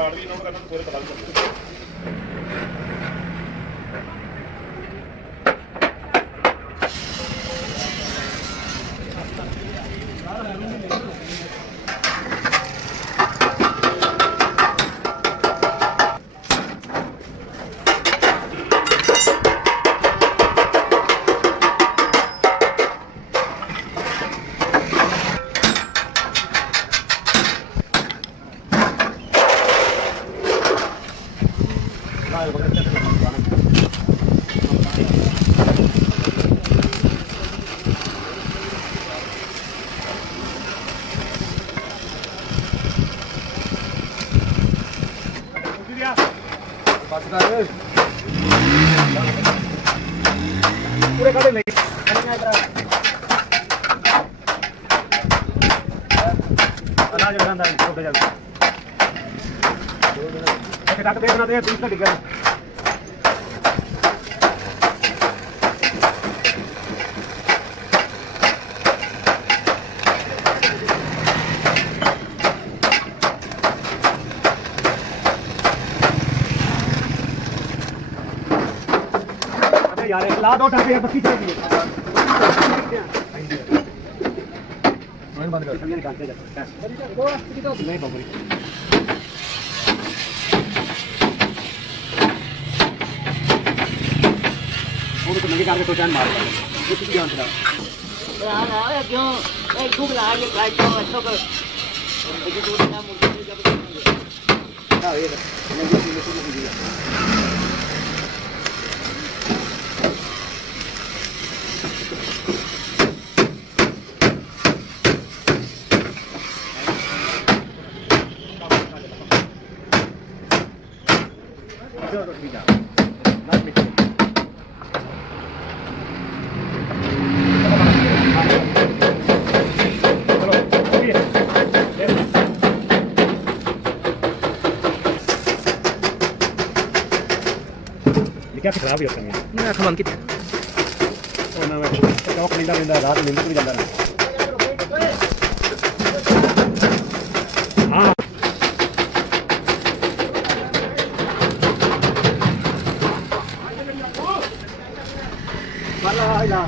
Card ਵੀ note ਕਰਨਾ ਪੂਰੇ ਪਤਾ ਲੱਗਦਾ। पूरे काटे नहीं अनाज बनाना है छोटे जल्दी एक काट देखना दे 30 का टिकट यार ला दो टाके बत्ती चाहिए बंद कर निकालते जाते नहीं बबरी वो तो नंगे कार के तो जान मार ये किसी जान था यार क्यों ए खूब ला के ट्राई करो अच्छा कर ये तो ना मुझे जब हां ये क्या खराब ही होता है मैं खमन की ओ ना मैं चौक नींदा नींदा रात नींद भी जाता ना हां वाला आइला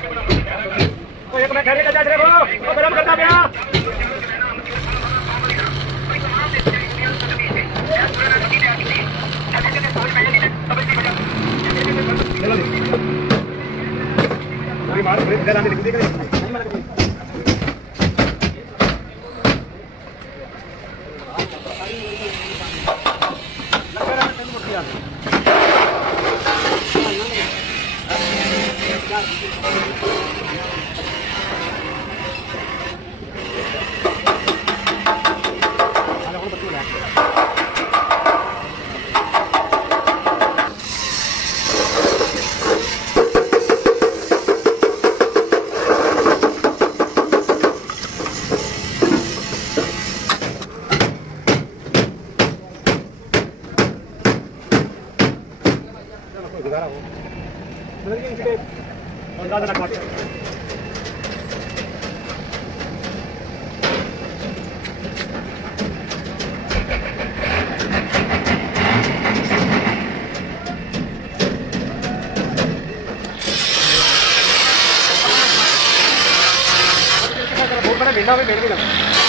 तो एक मैं खड़े का जा रहे हो तो गरम करना पिया चलो नहीं मार इधर आने लिख दे नहीं मार रहा वो मतलब कि इनके अंदाजा रखा बहुत बड़ा मेला में मेल भी लगा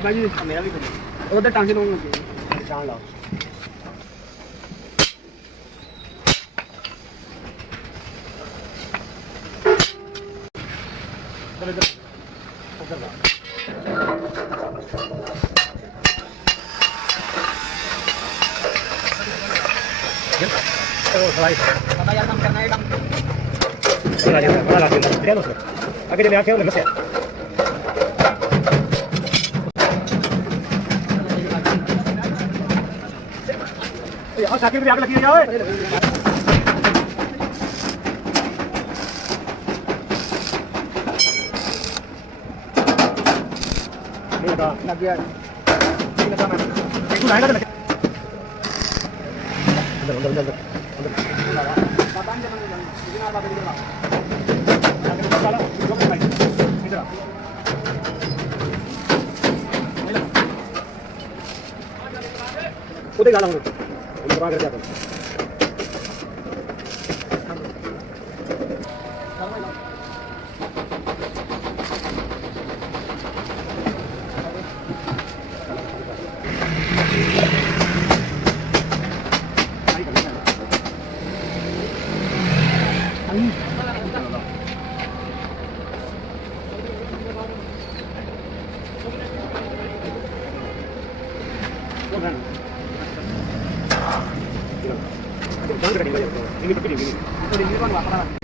बाबा जी मेरा भी करो उधर टांगे लोग जान लाओ इधर इधर उधर ला ओ सलाई पता यार काम करना है काम बड़ा लाभ है लो सर आगे चले आके लगे यार साकिब भी आग लगी है यार लग गया लगा मैं एक लाइन लगा अंदर अंदर अंदर बाबा ने बिना बाबा ने आगे चला जो भाई इधर उधर गाला हूं उधर कर जाता ini begini ini kan nggak pernah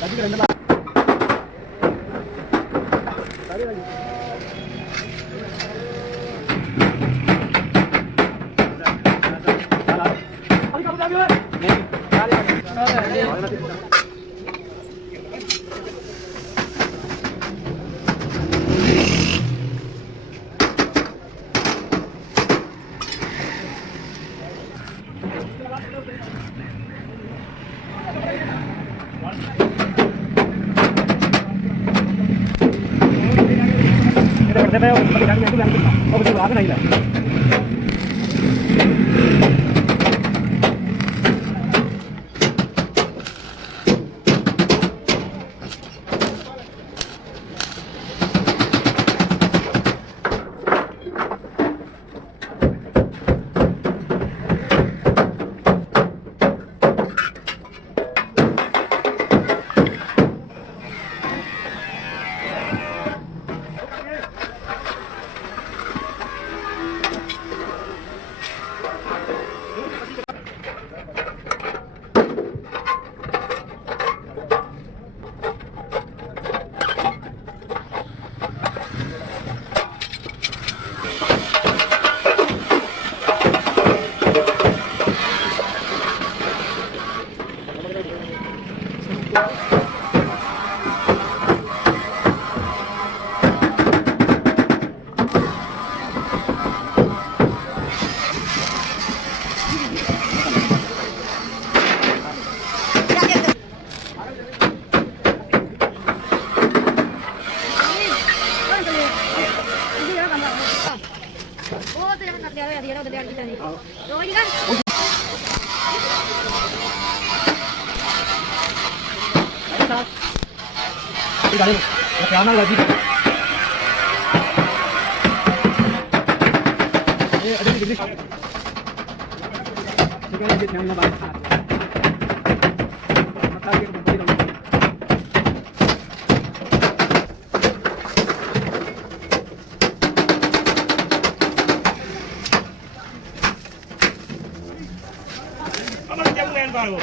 Tadi keren banget. Tadi lagi. Ali kamu lagi, Mas? Nih. Kali lagi. Kita berdebat, kita itu yang kita. Oh betul, apa lagi lah? Oh, itu yang udah lihat kita nih. Oh, ini kan. Ini kali lagi. Ada di sini. Sekarang kita yang ngebahas. Mata kita kembali dong. Apa yang main baru?